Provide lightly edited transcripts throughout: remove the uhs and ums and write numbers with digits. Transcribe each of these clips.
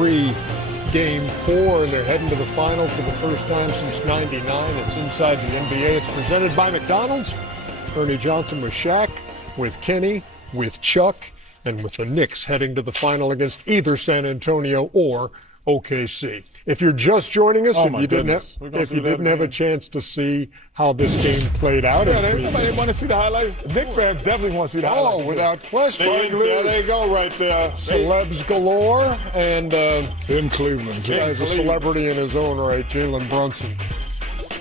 3 Game 4, and they're heading to the final for the first time since '99. It's inside the NBA. It's presented by McDonald's. Ernie Johnson with Shaq, with Kenny, with Chuck, and with the Knicks heading to the final against either San Antonio or OKC. If you're just joining us, if you didn't have a chance to see how this game played out, everybody want to see the highlights. Knicks fans definitely want to see the highlights. Oh, without question. There they go right there. Celebs galore, and in Cleveland. Guy's a celebrity in his own right, Jalen Brunson.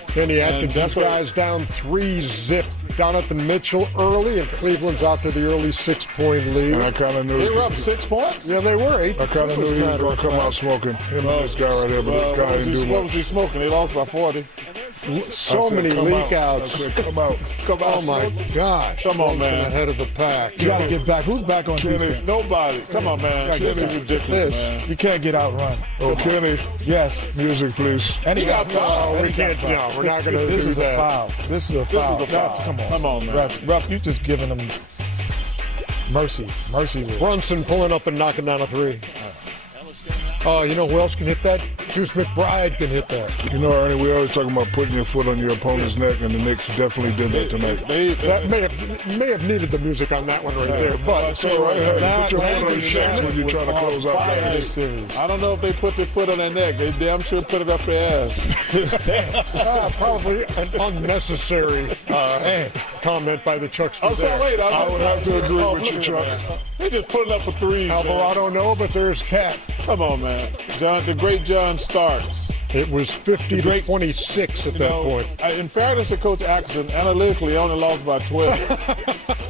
Kenny Atkins, these guys down 3-0. Jonathan Mitchell early, and Cleveland's out to the early 6-point lead. And I kind of knew they were up 6 points. Yeah, they were 8. I kind of knew he was going to come out smoking. Him and this guy right here, but this guy didn't do much. What was he smoking? They lost by 40. So many leak outs. I said, come out. Oh my gosh! Come on, man. Ahead of the pack. You got to get back. Who's back on defense? Nobody. Come on, man. This is ridiculous, man. You can't get outrun. Oh, Kenny. Yes. Music, please. And he got fouled. We can't. No, we're not going to do that. This is a foul. This is a foul. Come on, man. Ref, you just giving them mercy. Brunson pulling up and knocking down a 3. You know who else can hit that? Juice McBride can hit that. You know, Ernie, we always talking about putting your foot on your opponent's neck, and the Knicks definitely did that tonight. That may have needed the music on that one right there, but it's all right. Hey, put your foot on your chest when you're trying to close out this series. I don't know if they put their foot on their neck. They damn sure put it up their ass. Probably an unnecessary comment by the Chucks. I'm sorry, I would have to agree with you, Chuck. They just putting up the threes. Alvarado, no, but there's Cat. Come on, man. The great John Starks. It was 50-26 at that point. In fairness to Coach Atkinson, analytically, only lost by 12.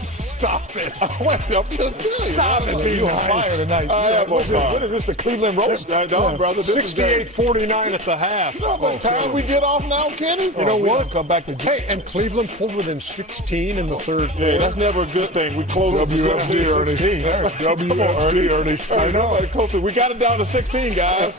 Stop it. I'm just telling you. Stop it. You're on fire tonight. What is this, the Cleveland roast? No, brother. 68-49 at the half. You know how much time we get off now, Kenny? You know what? Come back to and Cleveland pulled within 16 in the third quarter. Yeah, that's never a good thing. We closed WFD, Ernie. WFD, Ernie. I know. We got it down to 16, guys.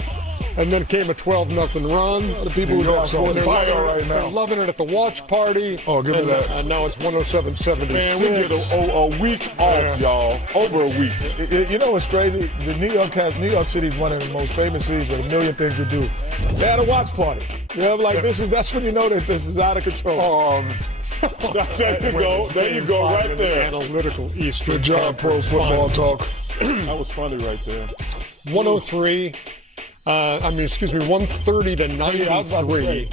And then came a 12-0 run. The people who are on fire right now. They're loving it at the watch party. Oh, give me that. And now it's 107-76. Man, we get a week off, y'all. Over a week. You know what's crazy? The New York City is one of the most famous cities with a million things to do. They had a watch party. That's when you know that this is out of control. There you go, right there. Analytical East. Good job, pro football talk. That was funny right there. 103. 130 to 93.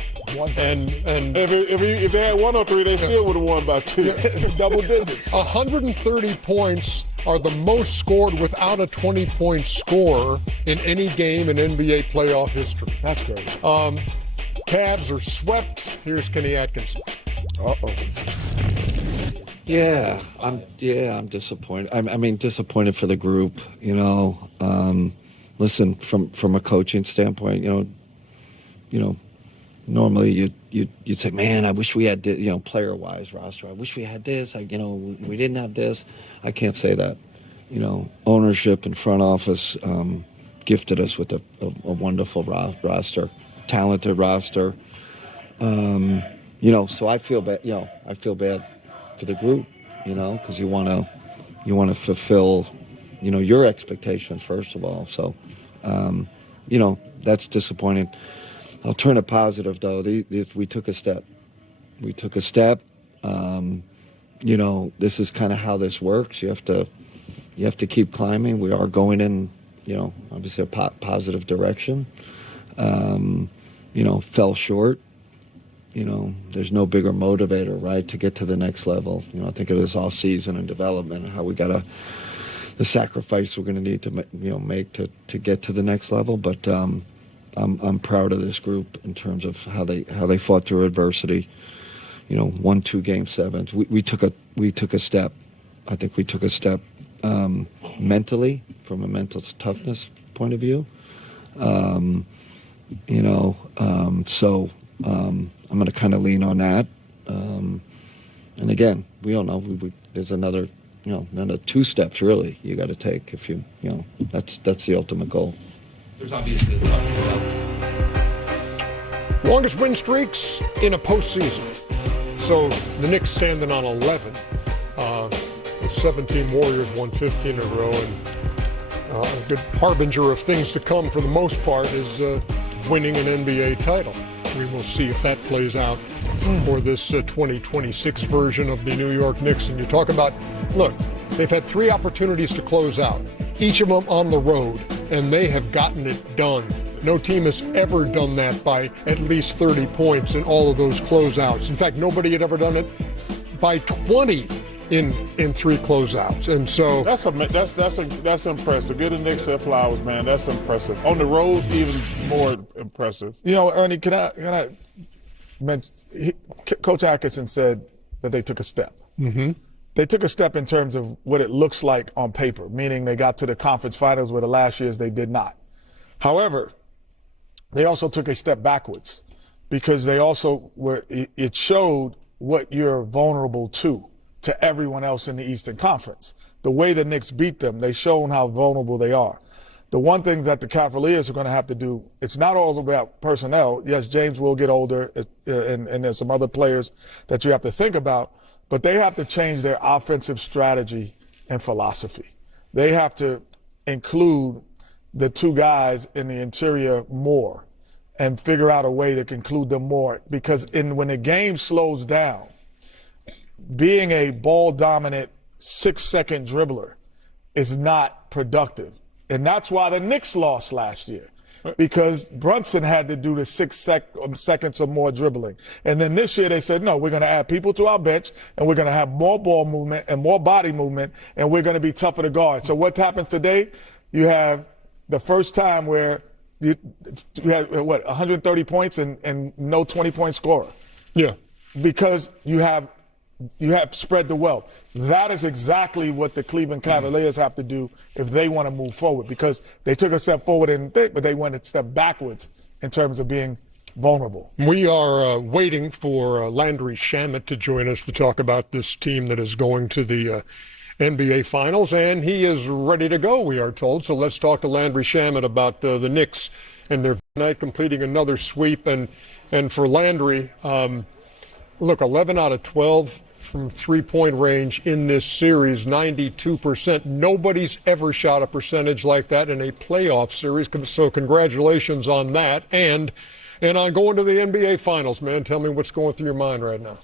And if they had 103, they still would have won by 2. Double digits. 130 points are the most scored without a 20-point score in any game in NBA playoff history. That's great. Cavs are swept. Here's Kenny Atkinson. Yeah, I'm disappointed. I mean, disappointed for the group. Listen, from a coaching standpoint, normally you'd say, man, I wish we had, player-wise roster. I wish we had this. We didn't have this. I can't say that. Ownership and front office gifted us with a wonderful roster, talented roster. So I feel bad. I feel bad for the group. Because you want to fulfill, your expectations first of all. So, that's disappointing. I'll turn it positive though. We took a step. This is kind of how this works. You have to keep climbing. We are going in, obviously a positive direction. Fell short. There's no bigger motivator, right, to get to the next level. I think of this all season and development and how we got the sacrifice we're going to need to make to get to the next level. But I'm proud of this group in terms of how they fought through adversity. 1-2 game sevens. We took a step. I think we took a step mentally, from a mental toughness point of view. So I'm going to kind of lean on that. And again, we all know there's another 2 steps really you got to take if that's the ultimate goal. There's obviously a lot. Longest win streaks in a postseason. So the Knicks standing on 11. The 17 Warriors won 15 in a row, and a good harbinger of things to come for the most part is winning an NBA title. We will see if that plays out for this 2026 version of the New York Knicks. And you talk about, look, they've had 3 opportunities to close out, each of them on the road, and they have gotten it done. No team has ever done that by at least 30 points in all of those closeouts. In fact, nobody had ever done it by 20 in 3 closeouts. And so that's impressive. Give the Knicks their flowers, man. That's impressive. On the road, even more impressive. You know, Ernie, can I mention, Coach Atkinson said that they took a step. Mm-hmm. They took a step in terms of what it looks like on paper, meaning they got to the conference finals where the last years they did not. However, they also took a step backwards because they also it showed what you're vulnerable to everyone else in the Eastern Conference. The way the Knicks beat them, they've shown how vulnerable they are. The one thing that the Cavaliers are going to have to do, it's not all about personnel. Yes, James will get older, and there's some other players that you have to think about, but they have to change their offensive strategy and philosophy. They have to include the 2 guys in the interior more and figure out a way to include them more, because when the game slows down, being a ball-dominant 6-second dribbler is not productive. And that's why the Knicks lost last year, because Brunson had to do the 6 seconds or more dribbling. And then this year they said, no, we're going to add people to our bench, and we're going to have more ball movement and more body movement, and we're going to be tougher to guard. So what happens today? You have the first time where you had, 130 points and no 20-point scorer. Yeah. Because you have spread the wealth. That is exactly what the Cleveland Cavaliers have to do if they want to move forward, because they took a step forward but they went a step backwards in terms of being vulnerable. We are waiting for Landry Shamet to join us to talk about this team that is going to the NBA Finals, and he is ready to go, we are told. So let's talk to Landry Shamet about the Knicks and their night completing another sweep. And for Landry, look, 11 out of 12 from 3-point range in this series, 92%. Nobody's ever shot a percentage like that in a playoff series, so congratulations on that. And on going to the NBA Finals, man. Tell me what's going through your mind right now.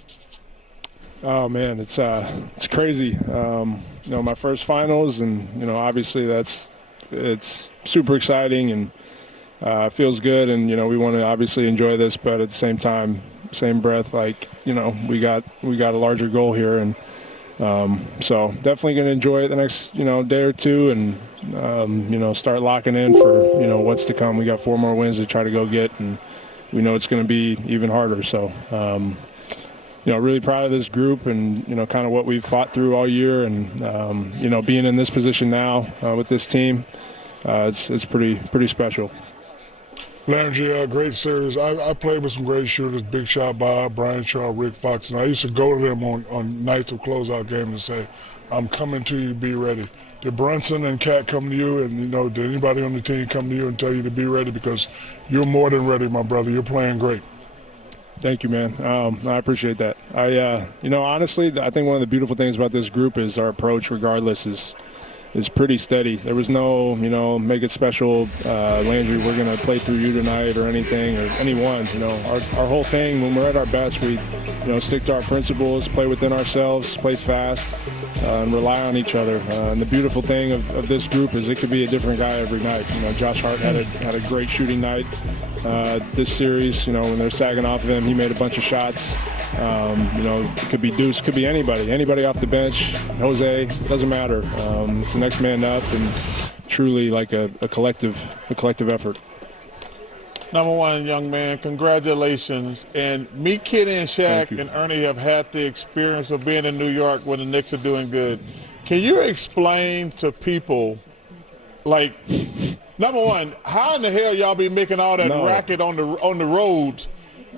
Oh man, it's crazy. My first finals, and obviously it's super exciting and feels good, and we want to obviously enjoy this, but at the same time, same breath, like we got a larger goal here, and so definitely going to enjoy it the next day or two, and start locking in for what's to come. We got 4 more wins to try to go get, and we know it's going to be even harder. So. Really proud of this group and, kind of what we've fought through all year, and, being in this position now with this team, it's pretty special. Landry, great series. I played with some great shooters, Big Shot Bob, Brian Shaw, Rick Fox, and I used to go to them on nights of closeout games and say, I'm coming to you, be ready. Did Brunson and Cat come to you, and, did anybody on the team come to you and tell you to be ready? Because you're more than ready, my brother. You're playing great. Thank you, man. I appreciate that. Honestly, I think one of the beautiful things about this group is our approach, regardless, is pretty steady. There was no, make it special, Landry, we're going to play through you tonight or anything, or anyone. Our whole thing, when we're at our best, we, stick to our principles, play within ourselves, play fast, and rely on each other. And the beautiful thing of this group is it could be a different guy every night. Josh Hart had a great shooting night this series. When they're sagging off of him, he made a bunch of shots. It could be Deuce, could be anybody off the bench. Jose, doesn't matter. It's the next man up, and truly like a collective effort. Number one, young man, congratulations. And me, Kitty, and Shaq and Ernie have had the experience of being in New York when the Knicks are doing good. Can you explain to people, like, number one, how in the hell y'all be making all that racket on the roads,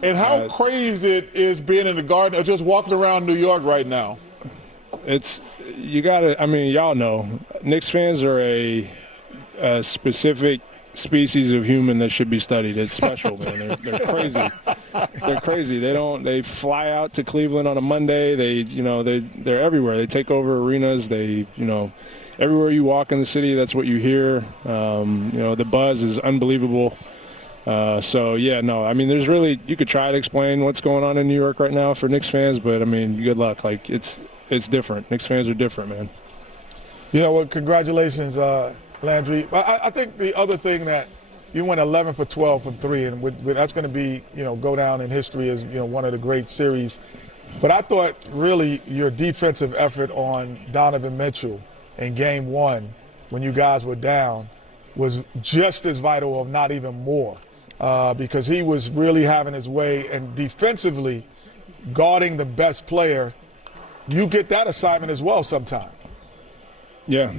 and how crazy it is being in the Garden or just walking around New York right now? Y'all know, Knicks fans are a specific species of human that should be studied. It's special, man. They're crazy. They're crazy. They fly out to Cleveland on a Monday. They're everywhere. They take over arenas. Everywhere you walk in the city, that's what you hear. The buzz is unbelievable. There's really, you could try to explain what's going on in New York right now for Knicks fans, but good luck. Like, it's different. Knicks fans are different, man. You know what? Congratulations, Landry. I think the other thing that you went 11 for 12 from three, and that's going to be, go down in history as, one of the great series. But I thought really your defensive effort on Donovan Mitchell in game one, when you guys were down, was just as vital, if not even more, because he was really having his way, and defensively guarding the best player, you get that assignment as well sometimes. Yeah.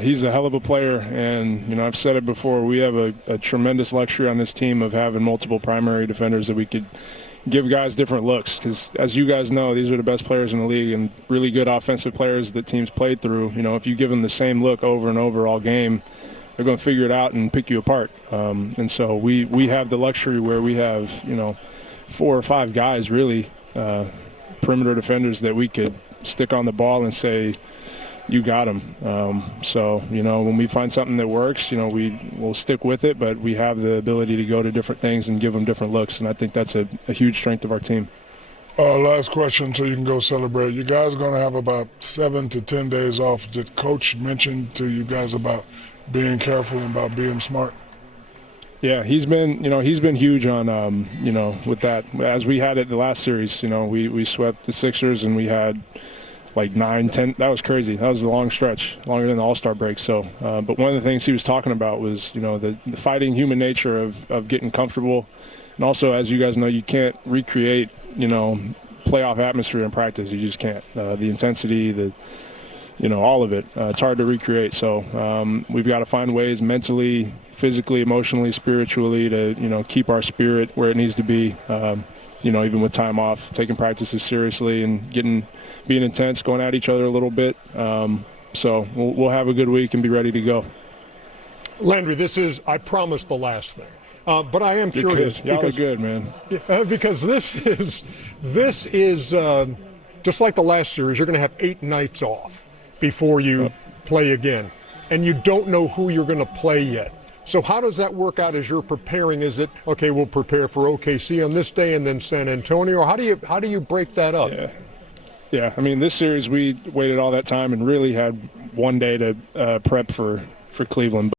He's a hell of a player, and, I've said it before, we have a tremendous luxury on this team of having multiple primary defenders that we could give guys different looks, because as you guys know, these are the best players in the league and really good offensive players that teams played through. If you give them the same look over and over all game, they're going to figure it out and pick you apart. And so we have the luxury where we have, 4 or 5 guys really, perimeter defenders that we could stick on the ball and say, you got him. When we find something that works, we'll stick with it, but we have the ability to go to different things and give them different looks, and I think that's a huge strength of our team. Last question so you can go celebrate. You guys are going to have about 7 to 10 days off. Did Coach mention to you guys about being careful and about being smart? Yeah, he's been huge on, with that. As we had it the last series, we swept the Sixers and we had like 9, 10. That was crazy. That was a long stretch, longer than the All-Star break. So, but one of the things he was talking about was, the fighting human nature of getting comfortable. And also, as you guys know, you can't recreate, playoff atmosphere in practice. You just can't. The intensity, all of it. It's hard to recreate. So we've got to find ways mentally, physically, emotionally, spiritually to, keep our spirit where it needs to be. Even with time off, taking practices seriously and being intense, going at each other a little bit. So we'll have a good week and be ready to go. Landry, this is, I promise, the last thing. But I am curious. Y'all are good, man. Because this is just like the last series, you're going to have 8 nights off before you play again. And you don't know who you're going to play yet. So how does that work out as you're preparing? Is it, okay, we'll prepare for OKC on this day and then San Antonio? How do you break that up? Yeah. This series we waited all that time and really had one day to prep for Cleveland.